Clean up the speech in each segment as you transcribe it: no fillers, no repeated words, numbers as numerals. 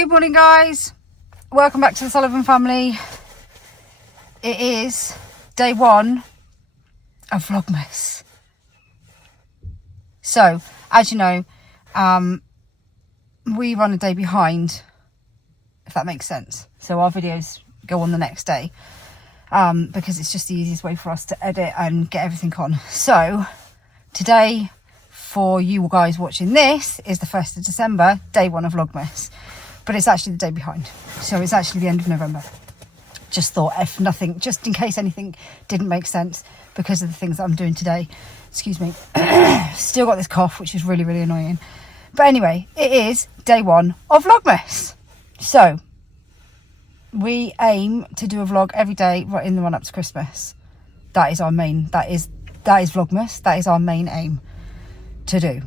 Good morning, guys. Welcome back to the Sullivan family. It is day one of Vlogmas. So, as you know, we run a day behind, if that makes sense. So our videos go on the next day because it's just the easiest way for us to edit and get everything on. So today, for you guys watching this, is the 1st of December, day one of Vlogmas. But it's actually the day behind. So it's actually the end of November. Just thought, if nothing, just in case anything didn't make sense because of the things that I'm doing today. Excuse me. Still got this cough, which is really, really annoying. But anyway, it is day one of Vlogmas. So we aim to do a vlog every day right in the run up to Christmas. That is our main, that is Vlogmas. That is our main aim to do.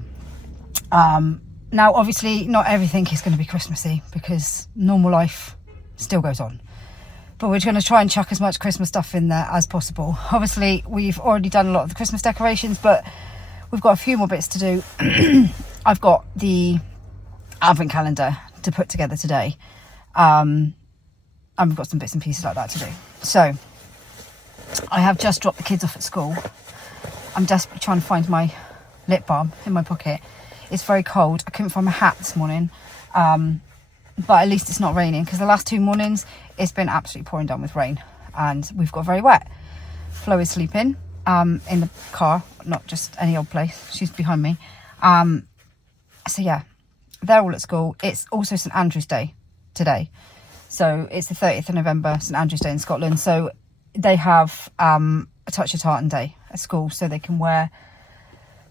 Now, obviously, not everything is going to be Christmassy because normal life still goes on. But we're going to try and chuck as much Christmas stuff in there as possible. Obviously, we've already done a lot of the Christmas decorations, but we've got a few more bits to do. I've got the advent calendar to put together today. And we've got some bits and pieces like that to do. So, I have just dropped the kids off at school. I'm desperately trying to find my lip balm in my pocket. It's very cold. I couldn't find my hat this morning, but at least it's not raining, because the last 2 mornings it's been absolutely pouring down with rain and we've got very wet. Flo is sleeping in the car, not just any old place. She's behind me. So yeah, they're all at school. It's also St Andrew's Day today, so it's the 30th of November, St Andrew's Day in Scotland. So they have a touch of tartan day at school, so they can wear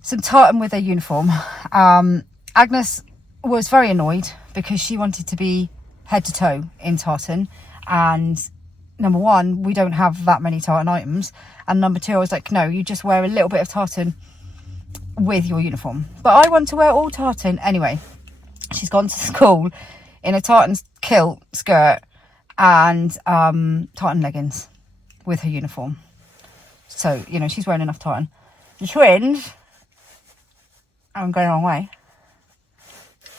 some tartan with their uniform. Agnes was very annoyed because she wanted to be head to toe in tartan, and number one, we don't have that many tartan items, and number two, I was like, no, you just wear a little bit of tartan with your uniform. But I want to wear all tartan anyway. She's gone to school in a tartan kilt skirt and tartan leggings with her uniform, so you know she's wearing enough tartan. The twins, I'm going the wrong way.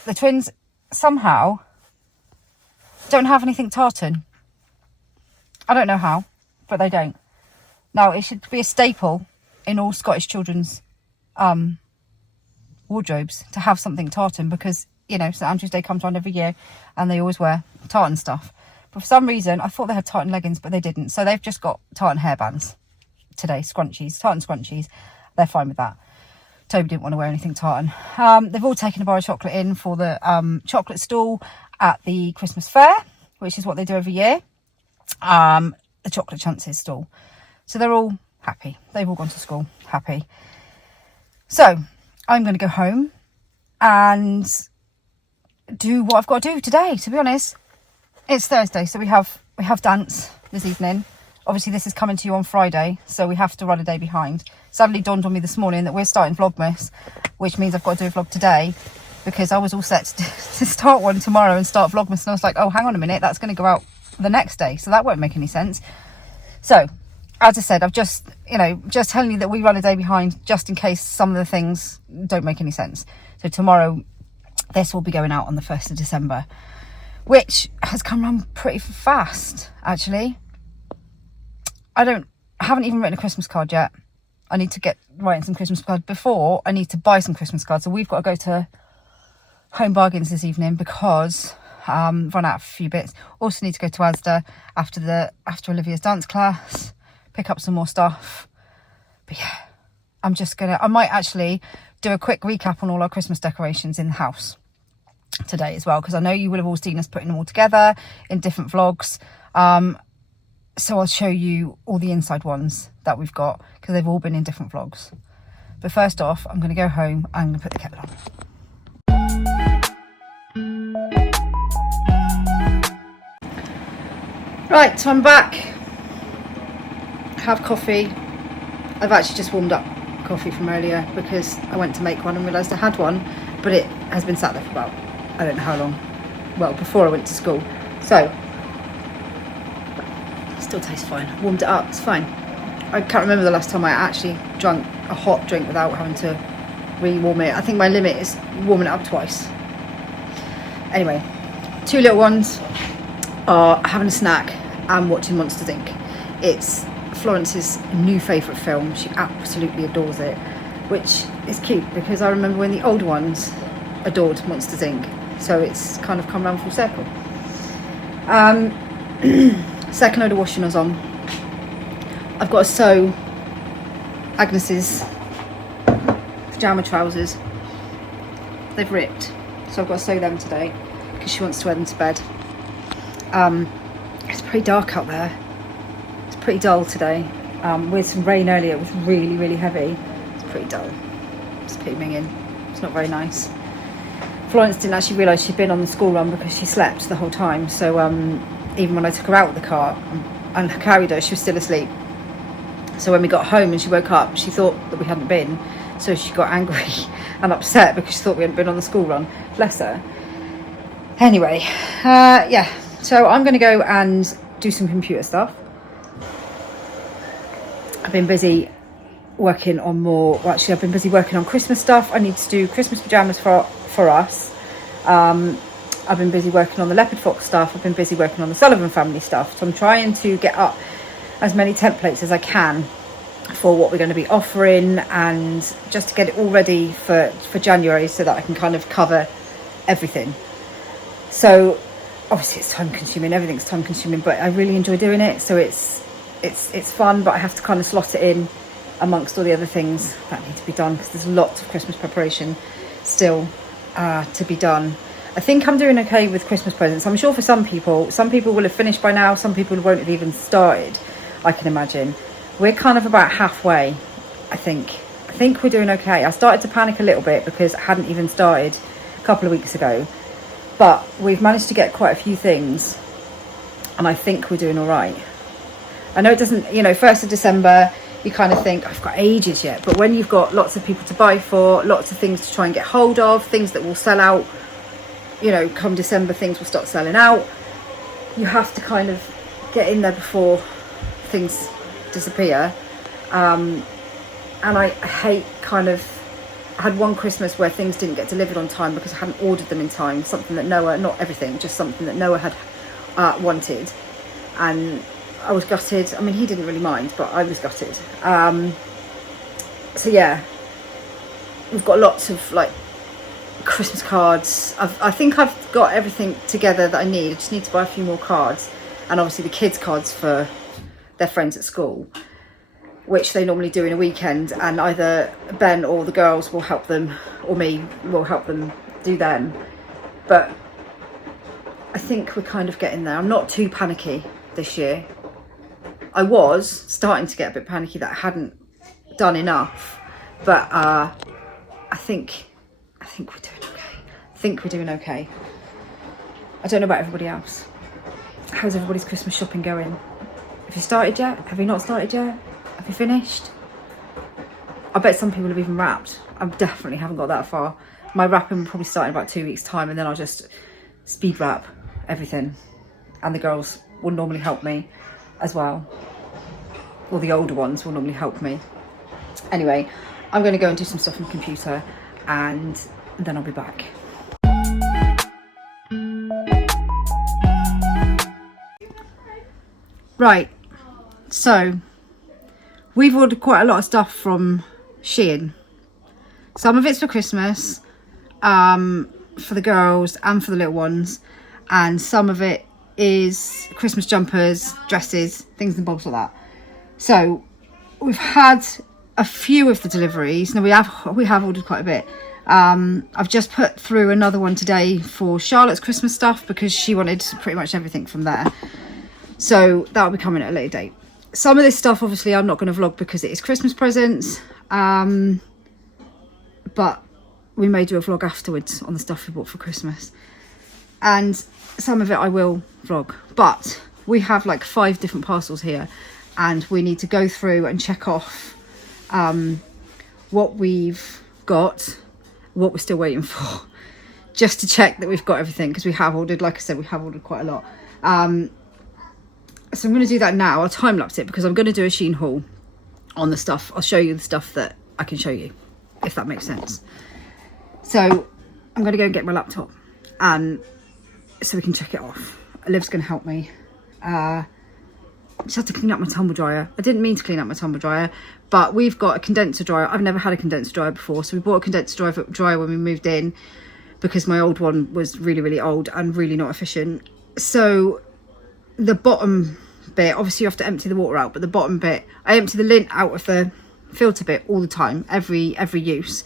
The twins somehow don't have anything tartan. I don't know how, but they don't. Now, it should be a staple in all Scottish children's wardrobes to have something tartan, because, you know, St Andrew's Day comes around every year and they always wear tartan stuff. But for some reason, I thought they had tartan leggings, but they didn't. So they've just got tartan hairbands today, scrunchies, tartan scrunchies. They're fine with that. Toby didn't want to wear anything tartan. They've all taken a bar of chocolate in for the chocolate stall at the Christmas fair, which is what they do every year. The chocolate chances stall. So they're all happy. They've all gone to school happy. So I'm going to go home and do what I've got to do today. To be honest, it's Thursday, so we have dance this evening. Obviously, this is coming to you on Friday, so we have to run a day behind. Suddenly dawned on me this morning that we're starting Vlogmas, which means I've got to do a vlog today, because I was all set to start one tomorrow and start Vlogmas, and I was like, oh, hang on a minute, that's going to go out the next day, so that won't make any sense. So, as I said, I've just telling you that we run a day behind, just in case some of the things don't make any sense. So tomorrow, this will be going out on the 1st of December, which has come around pretty fast, actually. I haven't even written a Christmas card yet. I need to get writing some Christmas cards before I need to buy some Christmas cards. So we've got to go to Home Bargains this evening because run out of a few bits. Also need to go to Asda after Olivia's dance class, pick up some more stuff. But yeah, I might actually do a quick recap on all our Christmas decorations in the house today as well, because I know you will have all seen us putting them all together in different vlogs. So I'll show you all the inside ones that we've got, because they've all been in different vlogs. But first off, I'm going to go home and I'm going to put the kettle on. Right, so I'm back. Have coffee. I've actually just warmed up coffee from earlier because I went to make one and realised I had one, but it has been sat there for about, I don't know how long. Well, before I went to school. So still tastes fine. Warmed it up, it's fine. I can't remember the last time I actually drank a hot drink without having to re-warm it. I think my limit is warming it up twice. Anyway, two little ones are having a snack and watching Monsters Inc. It's Florence's new favourite film. She absolutely adores it, which is cute because I remember when the older ones adored Monsters Inc. So it's kind of come around full circle. Second load of washing is on. I've got to sew Agnes's pyjama trousers. They've ripped, so I've got to sew them today because she wants to wear them to bed. It's pretty dark out there. It's pretty dull today. With some rain earlier, it was really, really heavy. It's pretty dull. It's pretty minging. It's not very nice. Florence didn't actually realise she'd been on the school run because she slept the whole time. So even when I took her out of the car and carried her, she was still asleep. So when we got home and she woke up, she thought that we hadn't been. So she got angry and upset because she thought we hadn't been on the school run. Bless her. Anyway, yeah. So I'm going to go and do some computer stuff. I've been busy working on more. Well, actually, I've been busy working on Christmas stuff. I need to do Christmas pyjamas for us. I've been busy working on the Leopard Fox stuff. I've been busy working on the Sullivan family stuff. So I'm trying to get up as many templates as I can for what we're going to be offering, and just to get it all ready for January so that I can kind of cover everything. So obviously it's time consuming, everything's time consuming, but I really enjoy doing it. So it's fun, but I have to kind of slot it in amongst all the other things that need to be done because there's lots of Christmas preparation still to be done. I think I'm doing okay with Christmas presents. I'm sure for some people will have finished by now, some people won't have even started, I can imagine. We're kind of about halfway, I think we're doing okay. I started to panic a little bit because I hadn't even started a couple of weeks ago, but we've managed to get quite a few things and I think we're doing all right. I know it doesn't, 1st of December, you kind of think, I've got ages yet, but when you've got lots of people to buy for, lots of things to try and get hold of, things that will sell out, come December, things will start selling out. You have to kind of get in there before things disappear. And I hate I had one Christmas where things didn't get delivered on time because I hadn't ordered them in time, something that Noah, not everything, just something that Noah had wanted. And I was gutted. I mean, he didn't really mind, but I was gutted. So yeah, we've got lots of Christmas cards. I think I've got everything together that I need. I just need to buy a few more cards, and obviously the kids' cards for their friends at school, which they normally do in a weekend, and either Ben or the girls will help them, or me will help them do them. But I think we're kind of getting there. I'm not too panicky this year. I was starting to get a bit panicky that I hadn't done enough, but I think we're doing okay. I think we're doing okay. I don't know about everybody else. How's everybody's Christmas shopping going? Have you started yet? Have you not started yet? Have you finished? I bet some people have even wrapped. I definitely haven't got that far. My wrapping will probably start in about 2 weeks' time, and then I'll just speed wrap everything. And the girls will normally help me as well. Or the older ones will normally help me. Anyway, I'm going to go and do some stuff on the computer, and then I'll be back. Right, so we've ordered quite a lot of stuff from 𝚲𝚃. Some of it's for Christmas, for the girls and for the little ones, and some of it is Christmas jumpers, dresses, things and bobs like that. So we've had a few of the deliveries. Now we have ordered quite a bit. I've just put through another one today for Charlotte's Christmas stuff because she wanted pretty much everything from there. So that'll be coming at a later date. Some of this stuff obviously I'm not going to vlog because it is Christmas presents, but we may do a vlog afterwards on the stuff we bought for Christmas, and some of it I will vlog. But we have 5 different parcels here, and we need to go through and check off what we've got, what we're still waiting for, just to check that we've got everything, because we have ordered, like I said, we have ordered quite a lot. So I'm going to do that now. I'll time lapse it because I'm going to do a 𝚲𝚃 haul on the stuff. I'll show you the stuff that I can show you, if that makes sense. So I'm going to go and get my laptop and so we can check it off. Liv's going to help me. Just had to clean up my tumble dryer. I didn't mean to clean up my tumble dryer, but we've got a condenser dryer. I've never had a condenser dryer before, so we bought a condenser dryer when we moved in because my old one was really, really old and really not efficient. So the bottom bit, obviously you have to empty the water out, but the bottom bit, I empty the lint out of the filter bit all the time, every use.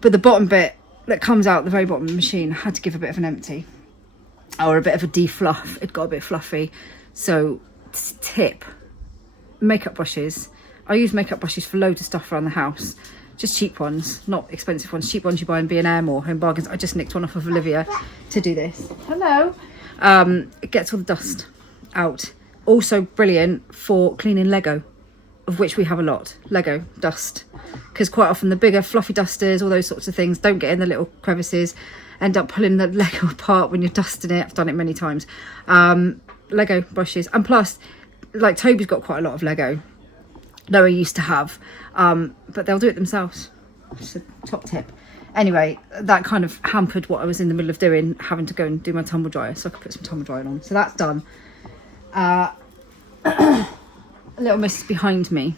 But the bottom bit that comes out the very bottom of the machine, I had to give a bit of an empty, or a bit of a defluff. It got a bit fluffy. So tip, makeup brushes. I use makeup brushes for loads of stuff around the house, just cheap ones, not expensive ones, cheap ones you buy in B&M or Home Bargains. I just nicked one off of Olivia to do this. Hello. It gets all the dust out. Also brilliant for cleaning Lego, of which we have a lot. Lego dust, because quite often the bigger fluffy dusters, all those sorts of things, don't get in the little crevices, end up pulling the Lego apart when you're dusting it. I've done it many times. Lego brushes, and plus, like, Toby's got quite a lot of Lego. Noah used to have, but they'll do it themselves. Just a top tip. Anyway, that kind of hampered what I was in the middle of doing, having to go and do my tumble dryer, so I could put some tumble drying on. So that's done. Little miss behind me,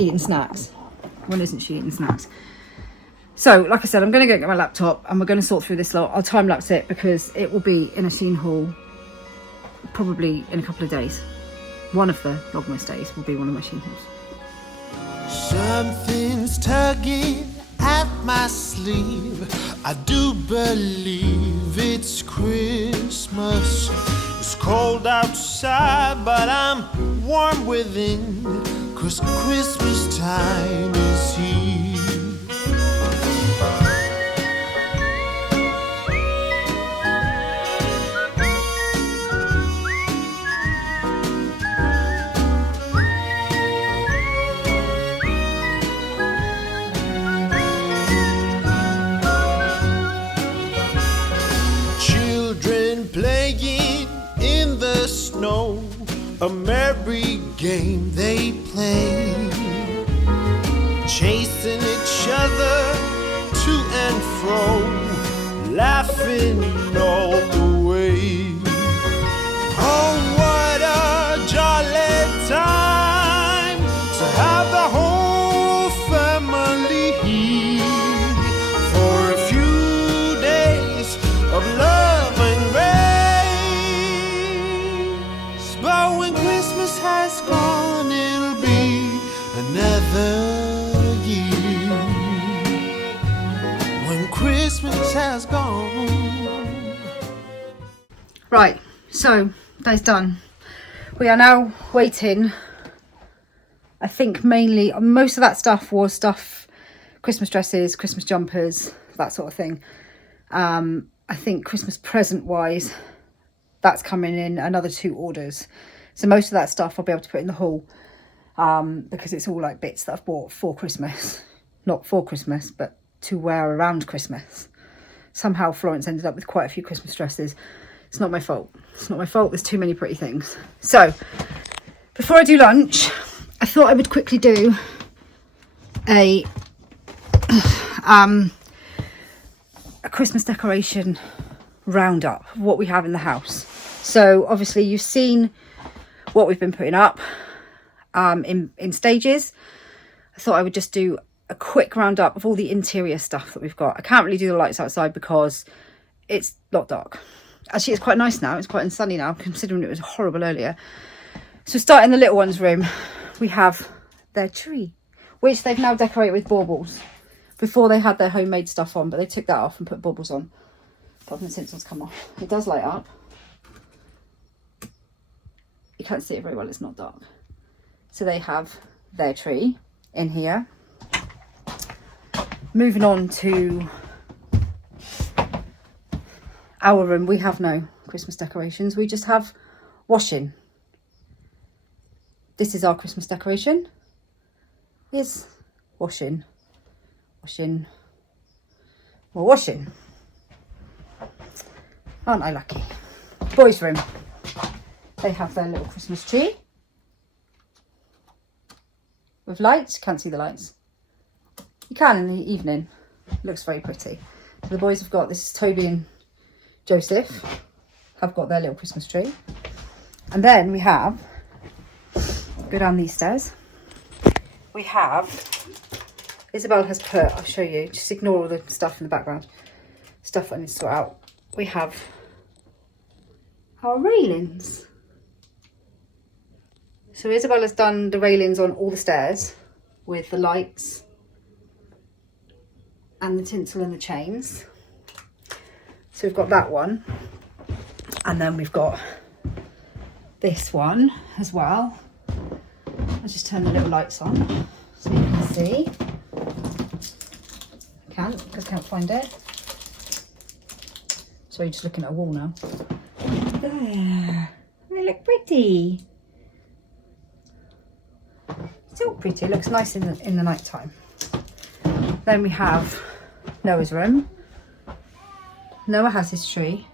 eating snacks. When isn't she eating snacks? So, like I said, I'm going to go get my laptop and we're going to sort through this lot. I'll time lapse it because it will be in a Shein haul probably in a couple of days. One of the VLOGMAS days will be one of my Shein hauls. Something's tugging at my sleeve. I do believe it's Christmas. It's cold outside, but I'm warm within, 'cause Christmas time is here. Playing in the snow, a merry game they play, chasing each other to and fro, laughing all the way. Oh, what a jolly time to have the whole family here for a few days of love and grace. But when Christmas has gone, it'll be another year. When Christmas has gone. Right, so that's done. We are now waiting. I think mainly, most of that stuff was stuff, Christmas dresses, Christmas jumpers, that sort of thing. I think Christmas present wise, that's coming in another 2 orders. So most of that stuff I'll be able to put in the haul, because it's all like bits that I've bought for Christmas. Not for Christmas, but to wear around Christmas. Somehow Florence ended up with quite a few Christmas dresses. It's not my fault. It's not my fault. There's too many pretty things. So before I do lunch, I thought I would quickly do a Christmas decoration roundup of what we have in the house. So obviously you've seen what we've been putting up in stages. I thought I would just do a quick roundup of all the interior stuff that we've got. I can't really do the lights outside because it's not dark. Actually, it's quite nice now. It's quite sunny now, considering it was horrible earlier. So starting in the little one's room, we have their tree, which they've now decorated with baubles. Before they had their homemade stuff on, but they took that off and put baubles on. Apart from the tinsel's come off. It does light up. You can't see it very well, it's not dark. So they have their tree in here. Moving on to our room, we have no Christmas decorations. We just have washing. This is our Christmas decoration. Is washing. Washing. Well, washing. Aren't I lucky? Boys' room. They have their little Christmas tree with lights. Can't see the lights. You can in the evening. Looks very pretty. So the boys have got, this is Toby and Joseph have got their little Christmas tree. And then we have, go down these stairs, we have, Isabel has put, I'll show you, just ignore all the stuff in the background, stuff I need to sort out. We have our railings. So Isabel has done the railings on all the stairs with the lights and the tinsel and the chains. So we've got that one, and then we've got this one as well. I'll just turn the little lights on so you can see. I can't because I can't find it. So you're just looking at a wall now. There, they look pretty. Still pretty, it looks nice in the night time. Then we have Noah's room. Noah has his tree.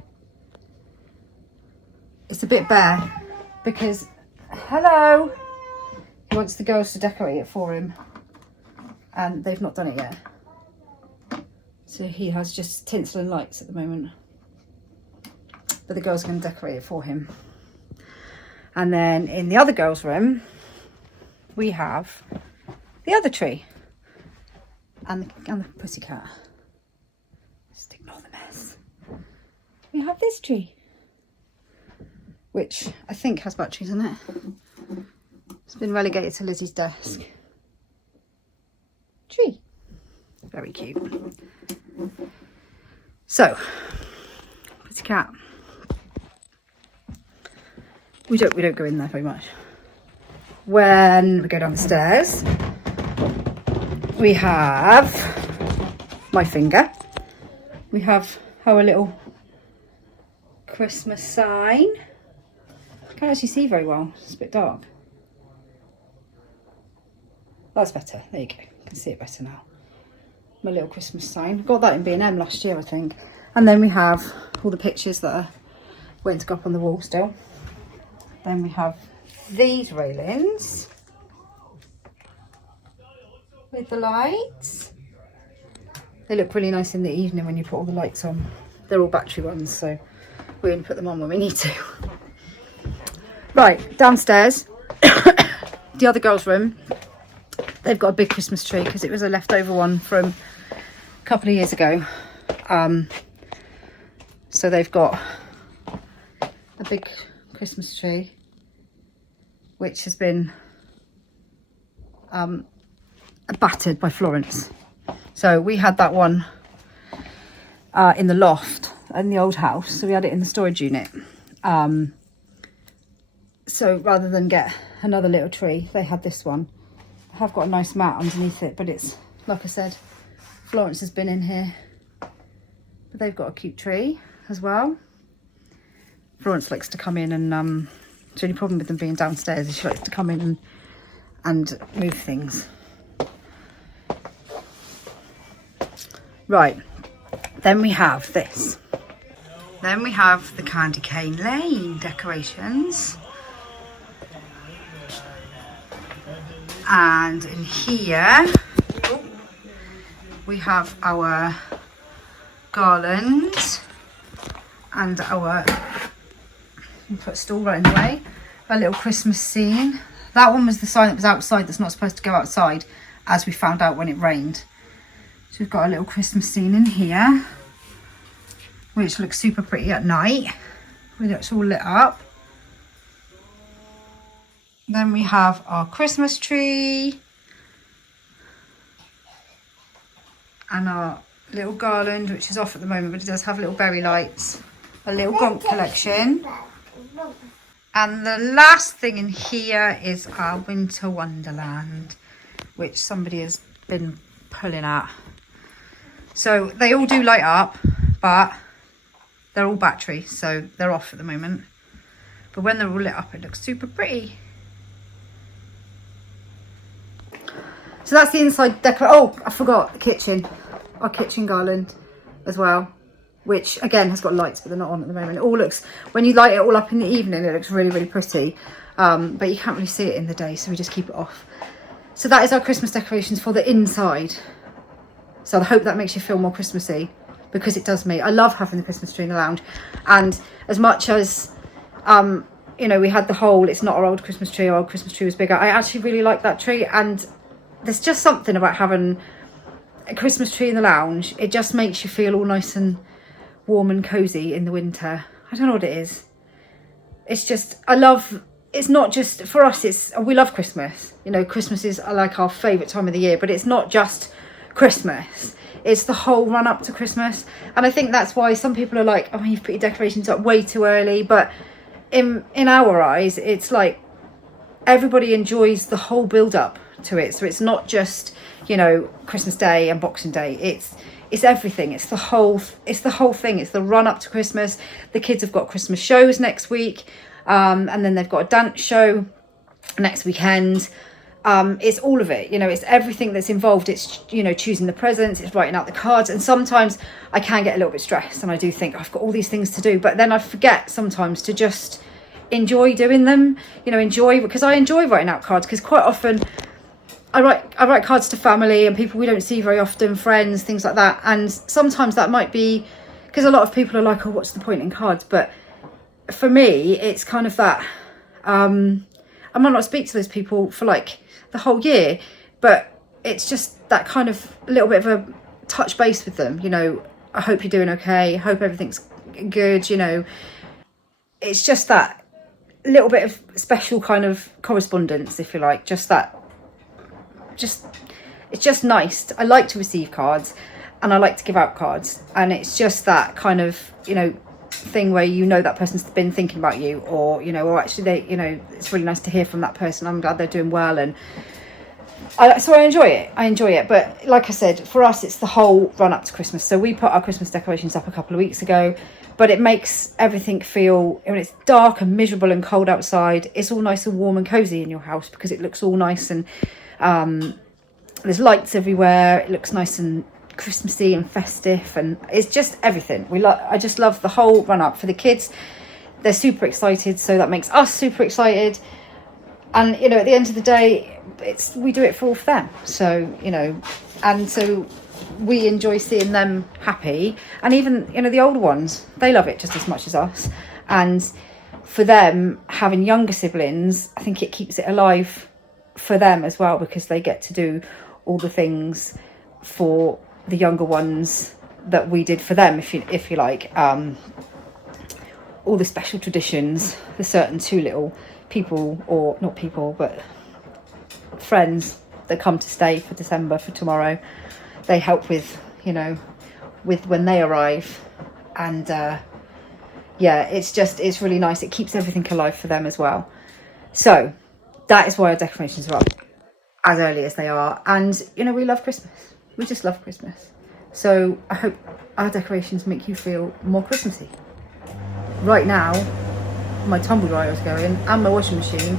It's a bit bare because, hello, he wants the girls to decorate it for him and they've not done it yet. So he has just tinsel and lights at the moment. But the girls are going to decorate it for him. And then in the other girls' room, we have the other tree and the pussycat. Just ignore the mess. We have this tree, which I think has batteries in it. It's been relegated to Lizzie's desk. Tree. Very cute. So, pussycat. We don't go in there very much. When we go down the stairs, we have my finger. We have our little Christmas sign. I can't actually see very well, it's a bit dark. That's better, there you go, I can see it better now. My little Christmas sign, got that in B&M last year I think. And then we have all the pictures that are waiting to go up on the wall still. Then we have these railings with the lights. They look really nice in the evening when you put all the lights on. They're all battery ones, so we only put them on when we need to. Right, downstairs, the other girls' room, they've got a big Christmas tree because it was a leftover one from a couple of years ago. So they've got a big Christmas tree which has been battered by Florence. So we had that one in the loft in the old house, so we had it in the storage unit. So rather than get another little tree, they had this one. I have got a nice mat underneath it, but it's, like I said, Florence has been in here. But they've got a cute tree as well. Florence likes to come in and the only problem with them being downstairs is she likes to come in and move things. Right, then we have this. Then we have the Candy Cane Lane decorations. And in here, we have our garland and our, we'll put a stool right in the way, a little Christmas scene. That one was the sign that was outside that's not supposed to go outside, as we found out when it rained. So we've got a little Christmas scene in here, which looks super pretty at night, when it's all lit up. Then we have our Christmas tree and our little garland, which is off at the moment, but it does have little berry lights. A little gonk collection. And the last thing in here is our winter wonderland, which somebody has been pulling at. So they all do light up, but they're all battery, so they're off at the moment. But when they're all lit up, it looks super pretty. So that's the inside decor. Oh, I forgot the kitchen. Our kitchen garland as well, which again has got lights, but they're not on at the moment. It all looks, when you light it all up in the evening, it looks really, really pretty. But you can't really see it in the day, so we just keep it off. So that is our Christmas decorations for the inside. So I hope that makes you feel more Christmassy. because it does me. I love having the Christmas tree in the lounge, and as much as you know, we had the whole it's not our old Christmas tree, our old Christmas tree was bigger, I actually really like that tree. And there's just something about having a Christmas tree in the lounge. It just makes you feel all nice and warm and cozy in the winter. I don't know what it is. It's just, I love, it's not just for us, it's, we love Christmas, you know. Christmas is like our favourite time of the year, but it's not just Christmas, it's the whole run up to Christmas. And I think that's why some people are like, oh, you've put your decorations up way too early. But in our eyes, it's like everybody enjoys the whole build up to it. So it's not just, you know, Christmas Day and Boxing Day, it's everything. It's the whole thing. It's the run up to Christmas. The kids have got Christmas shows next week, and then they've got a dance show next weekend. It's all of it, you know. It's everything that's involved. It's, you know, choosing the presents, it's writing out the cards. And sometimes I can get a little bit stressed, and I do think I've got all these things to do, but then I forget sometimes to just enjoy doing them, you know. Enjoy, because I enjoy writing out cards, because quite often I write cards to family and people we don't see very often, friends, things like that. And sometimes that might be because a lot of people are like, oh, what's the point in cards? But for me, it's kind of that I might not speak to those people for like the whole year, but it's just that kind of a little bit of a touch base with them, you know. I hope you're doing okay, I hope everything's good, you know. It's just that little bit of special kind of correspondence, if you like. Just that, it's just nice. I like to receive cards and I like to give out cards, and it's just that kind of, you know, thing where, you know, that person's been thinking about you, or, you know, or actually they, you know, it's really nice to hear from that person. I'm glad they're doing well. And so I enjoy it. But like I said, for us, it's the whole run up to Christmas. So we put our Christmas decorations up a couple of weeks ago, but it makes everything feel, when it's dark and miserable and cold outside, it's all nice and warm and cozy in your house, because it looks all nice, and there's lights everywhere. It looks nice and Christmassy and festive, and it's just everything. I just love the whole run up. For the kids, they're super excited, so that makes us super excited. And, you know, at the end of the day, we do it for all of them. So, you know, and so we enjoy seeing them happy. And even, you know, the older ones, they love it just as much as us. And for them, having younger siblings, I think it keeps it alive for them as well, because they get to do all the things for the younger ones that we did for them, if you like. All the special traditions, the certain two little people, or not people, but friends that come to stay for December, for tomorrow. They help with, you know, with when they arrive. And yeah, it's really nice. It keeps everything alive for them as well. So that is why our decorations are up as early as they are. And, you know, we love Christmas. We just love Christmas. So I hope our decorations make you feel more Christmassy. Right now, my tumble dryer is going and my washing machine.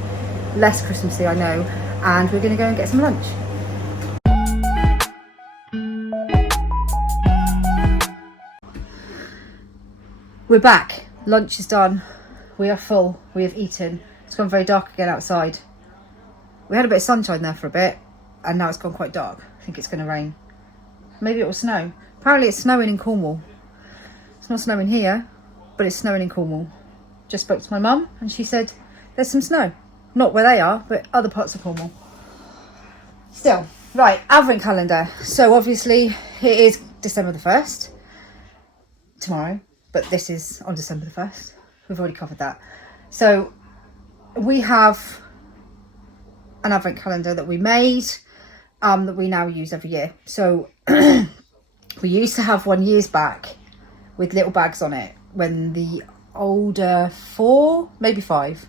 Less Christmassy, I know. And we're going to go and get some lunch. We're back. Lunch is done. We are full. We have eaten. It's gone very dark again outside. We had a bit of sunshine there for a bit, and now it's gone quite dark. I think it's going to rain. Maybe it will snow. Apparently it's snowing in Cornwall. It's not snowing here, but it's snowing in Cornwall. Just spoke to my mum and she said there's some snow. Not where they are, but other parts of Cornwall. Still, right, advent calendar. So obviously it is December the 1st, tomorrow, but this is on December the 1st. We've already covered that. So we have an advent calendar that we made, that we now use every year. So we used to have one years back with little bags on it when the older 4, maybe 5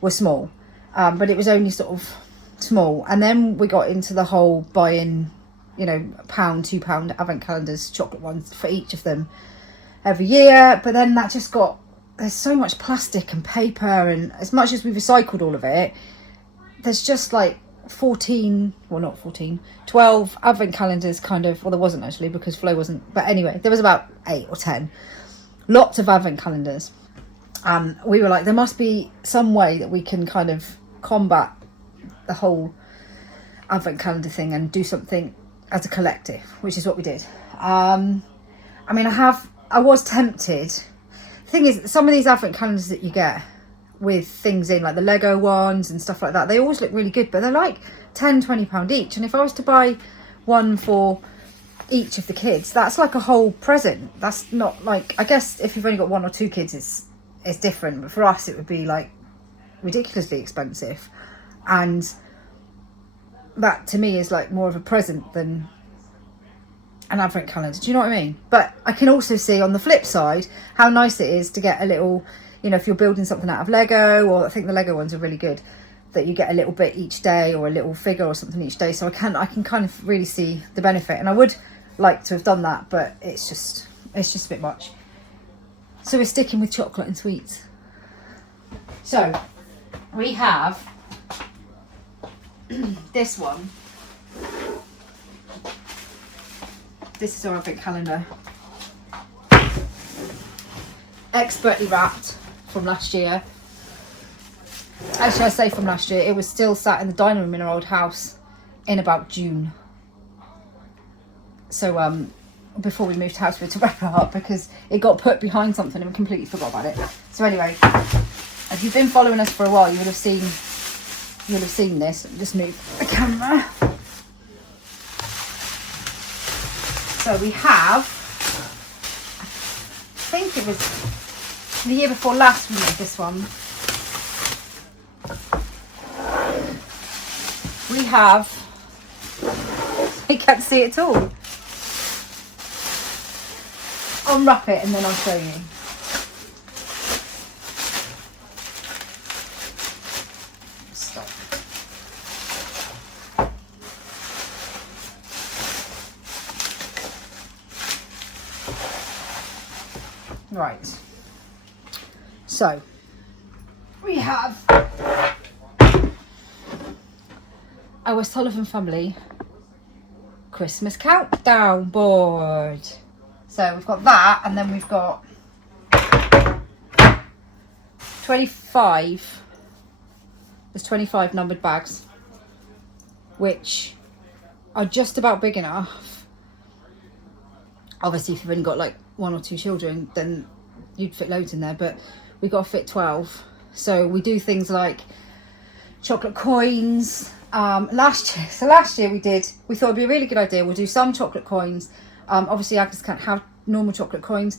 were small, but it was only sort of small. And then we got into the whole buying, you know, £1, £2 advent calendars, chocolate ones for each of them every year. But then that just got, there's so much plastic and paper, and as much as we recycled all of it, there's just like 12 advent calendars kind of, well, there wasn't actually, because Flo wasn't, but anyway, there was about 8 or 10, lots of advent calendars. We were like, there must be some way that we can kind of combat the whole advent calendar thing and do something as a collective, which is what we did. And I mean, I was tempted. The thing is, some of these advent calendars that you get with things in, like the Lego ones and stuff like that, they always look really good, but they're like £10-20 each. And if I was to buy one for each of the kids, that's like a whole present. That's not like, I guess if you've only got 1 or 2 kids, it's different, but for us it would be like ridiculously expensive, and that to me is like more of a present than an advent calendar. Do you know what I mean? But I can also see on the flip side how nice it is to get a little, you know, if you're building something out of Lego, or I think the Lego ones are really good, that you get a little bit each day or a little figure or something each day. So I can kind of really see the benefit, and I would like to have done that, but it's just a bit much. So we're sticking with chocolate and sweets. So we have this one. This is our advent calendar, expertly wrapped from last year. Actually, I say from last year, it was still sat in the dining room in our old house in about June. So before we moved house, we had to wrap it up because it got put behind something and we completely forgot about it. So anyway, if you've been following us for a while, you would have seen this. Just move the camera. So we have, I think it was the year before last we made this one. We have, you can't see it at all. Unwrap it and then I'll show you. Stop. Right. So we have our Sullivan family Christmas countdown board. So we've got that, and then we've got 25. There's 25 numbered bags, which are just about big enough. Obviously, if you've only got like 1 or 2 children, then you'd fit loads in there, but we got to fit 12. So we do things like chocolate coins. Last year we thought it'd be a really good idea. We'll do some chocolate coins. Obviously Agnes can't have normal chocolate coins.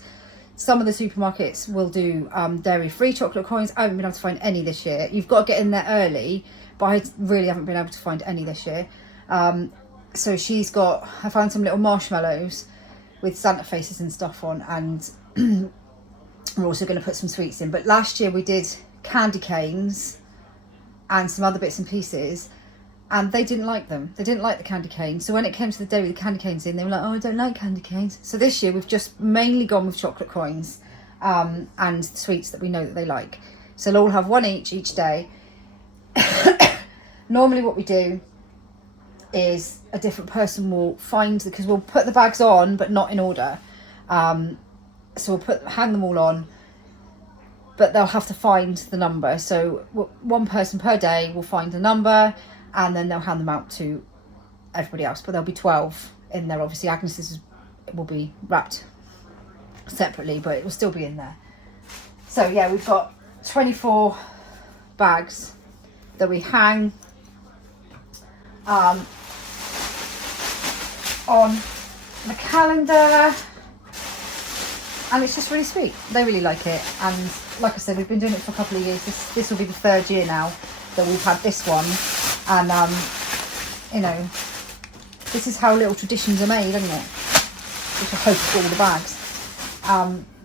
Some of the supermarkets will do dairy-free chocolate coins. I haven't been able to find any this year. You've got to get in there early, but I really haven't been able to find any this year. So I found some little marshmallows with Santa faces and stuff on, and we're also going to put some sweets in. But last year we did candy canes and some other bits and pieces, and they didn't like them. They didn't like the candy canes. So when it came to the day with the candy canes in, they were like, oh, I don't like candy canes. So this year we've just mainly gone with chocolate coins and sweets that we know that they like. So they'll all have one each day. Normally what we do is a different person will find, because we'll put the bags on but not in order. So we'll hang them all on, but they'll have to find the number. So one person per day will find a number, and then they'll hand them out to everybody else. But there'll be 12 in there. Obviously Agnes's will be wrapped separately, but it will still be in there. So yeah, we've got 24 bags that we hang on the calendar, and it's just really sweet. They really like it, and like I said, we've been doing it for a couple of years. This will be the 3rd year now that we've had this one, and you know, this is how little traditions are made, isn't it? Which I hope is all the bags.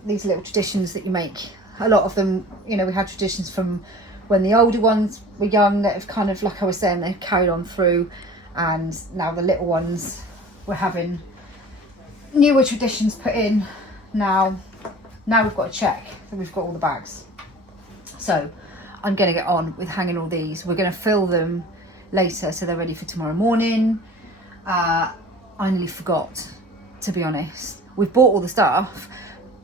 These little traditions that you make, a lot of them, you know, we had traditions from when the older ones were young that have kind of, like I was saying, they've carried on through, and now the little ones, we're having newer traditions put in now. Now we've got to check that we've got all the bags. So I'm going to get on with hanging all these. We're going to fill them later so they're ready for tomorrow morning. I nearly forgot, to be honest. We've bought all the stuff,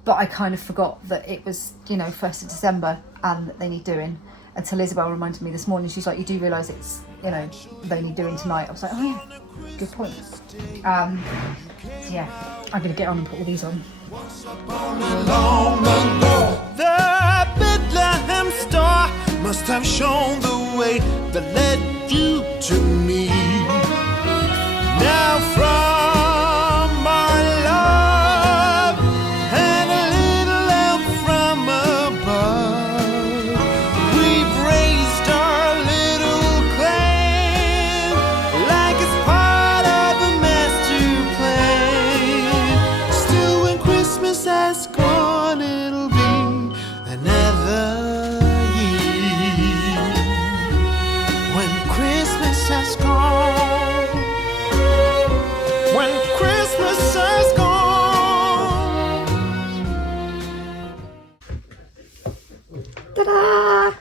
but I kind of forgot that it was, you know, 1st of December and that they need doing, until Isabel reminded me this morning. She's like, you do realise it's, you know, they need doing tonight. I was like, oh yeah, good point. Yeah, I'm going to get on and put all these on. Once upon a long ago, the Bethlehem star must have shown the way that led you to me. Now from our love and a little help from above, we've raised our little clan like it's part of a master plan. Still, when Christmas has gone, it'll be another year. When Christmas has gone, when Christmas has gone. Ta-da!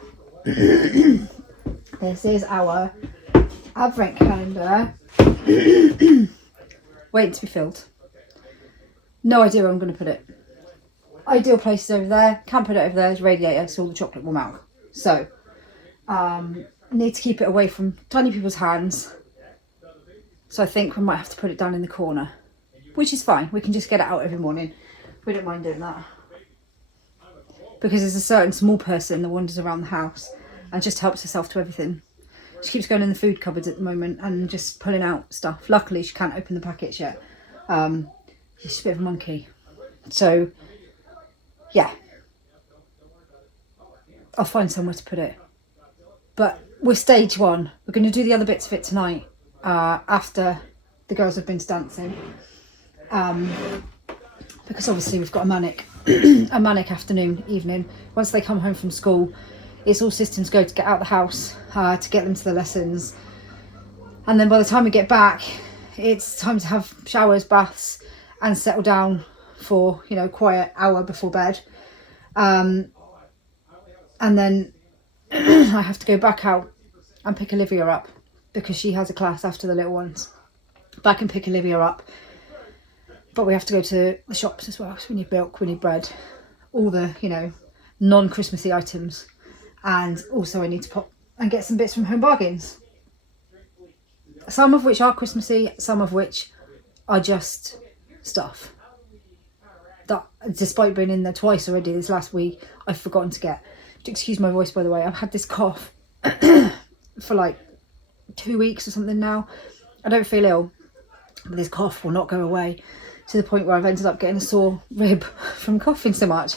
This is our Advent calendar. Waiting to be filled. No idea where I'm going to put it. Ideal place is over there. Can't put it over there. There's a radiator, so all the chocolate will melt. So, need to keep it away from tiny people's hands. So I think we might have to put it down in the corner, which is fine. We can just get it out every morning. We don't mind doing that. Because there's a certain small person that wanders around the house and just helps herself to everything. She keeps going in the food cupboards at the moment and just pulling out stuff. Luckily, she can't open the packets yet. She's a bit of a monkey. So, yeah. I'll find somewhere to put it. But we're stage one. We're going to do the other bits of it tonight after the girls have been dancing. Because obviously we've got a manic evening. Once they come home from school, it's all systems go to get out the house, to get them to the lessons. And then by the time we get back, it's time to have showers, baths, and settle down for, you know, quiet hour before bed. And then I have to go back out and pick Olivia up because she has a class after the little ones. Back and pick Olivia up. But we have to go to the shops as well. So we need milk, we need bread, all the, you know, non-Christmassy items. And also I need to pop and get some bits from Home Bargains. Some of which are Christmassy, some of which are just stuff that, despite being in there twice already this last week, I've forgotten to get. Excuse my voice, by the way. I've had this cough for like 2 weeks or something now. I don't feel ill, but this cough will not go away, to the point where I've ended up getting a sore rib from coughing so much.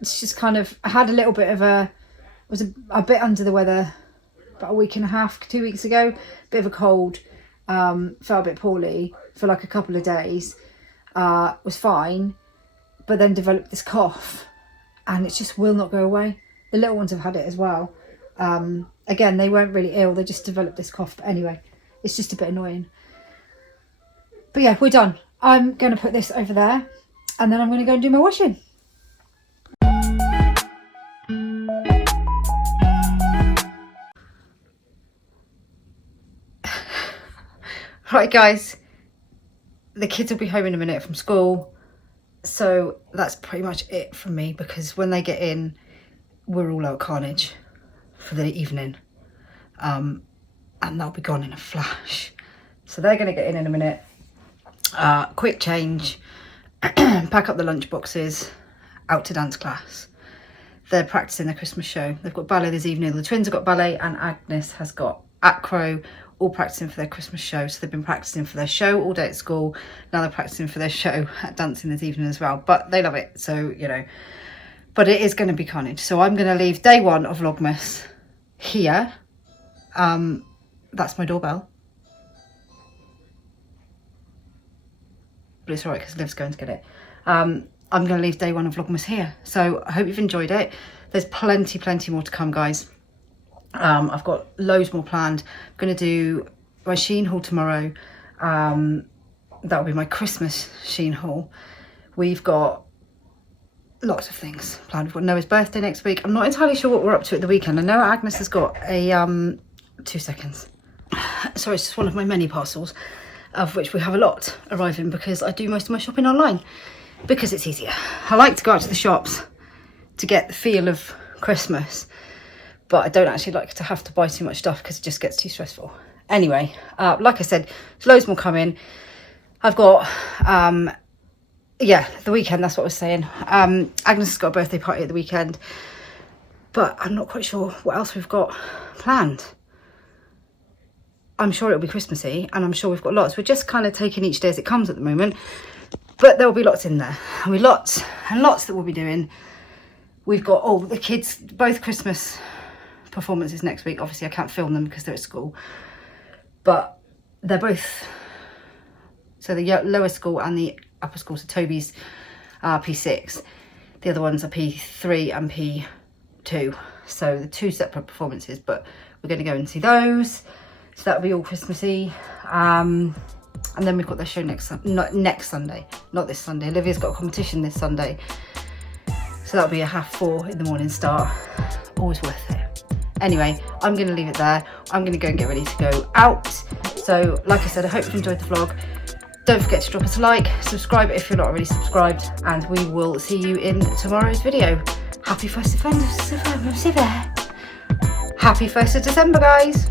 It's just kind of, I had a little bit of was a bit under the weather about a week and a half, 2 weeks ago. Bit of a cold, felt a bit poorly for like a couple of days. Was fine, but then developed this cough, and it just will not go away. The little ones have had it as well. Again, they weren't really ill, they just developed this cough. But anyway, it's just a bit annoying. But yeah, we're done. I'm going to put this over there, and then I'm going to go and do my washing. Right guys, the kids will be home in a minute from school, so that's pretty much it from me, because when they get in, we're all out carnage for the evening, and they'll be gone in a flash. So they're going to get in a minute, quick change, pack up the lunch boxes, out to dance class. They're practicing their Christmas show. They've got ballet this evening. The twins have got ballet, and Agnes has got acro, all practicing for their Christmas show. So they've been practicing for their show all day at school. Now they're practicing for their show at dancing this evening as well. But they love it, so, you know. But it is going to be carnage. So I'm going to leave day one of Vlogmas here. That's my doorbell. But it's all right because Liv's going to get it. I'm going to leave day one of Vlogmas here. So I hope you've enjoyed it. There's plenty more to come, guys. I've got loads more planned. I'm going to do my 𝚲𝚃 haul tomorrow. That'll be my Christmas 𝚲𝚃 haul. We've got lots of things planned. We've got Noah's birthday next week. I'm not entirely sure what we're up to at the weekend. I know Agnes has got a 2 seconds. Sorry, it's just one of my many parcels, of which we have a lot arriving because I do most of my shopping online because it's easier. I like to go out to the shops to get the feel of Christmas, but I don't actually like to have to buy too much stuff because it just gets too stressful. Anyway, like I said, there's loads more coming. I've got, yeah, the weekend, that's what I was saying. Agnes has got a birthday party at the weekend, but I'm not quite sure what else we've got planned. I'm sure it'll be Christmassy, and I'm sure we've got lots. We're just kind of taking each day as it comes at the moment, but there will be lots in there. There'll be lots and lots that we'll be doing. We've got all the kids, both Christmas performances next week. Obviously I can't film them because they're at school, but they're both, so the lower school and the upper school, so Toby's P6, the other ones are P3 and P2, so the 2 separate performances, but we're going to go and see those, so that'll be all Christmassy. And then we've got their show next Sunday, not this Sunday. Olivia's got a competition this Sunday, so that'll be a 4:30 in the morning start. Always worth it. Anyway, I'm going to leave it there. I'm going to go and get ready to go out. So like I said, I hope you enjoyed the vlog. Don't forget to drop us a like, subscribe if you're not already subscribed, and we will see you in tomorrow's video. Happy 1st of December, guys.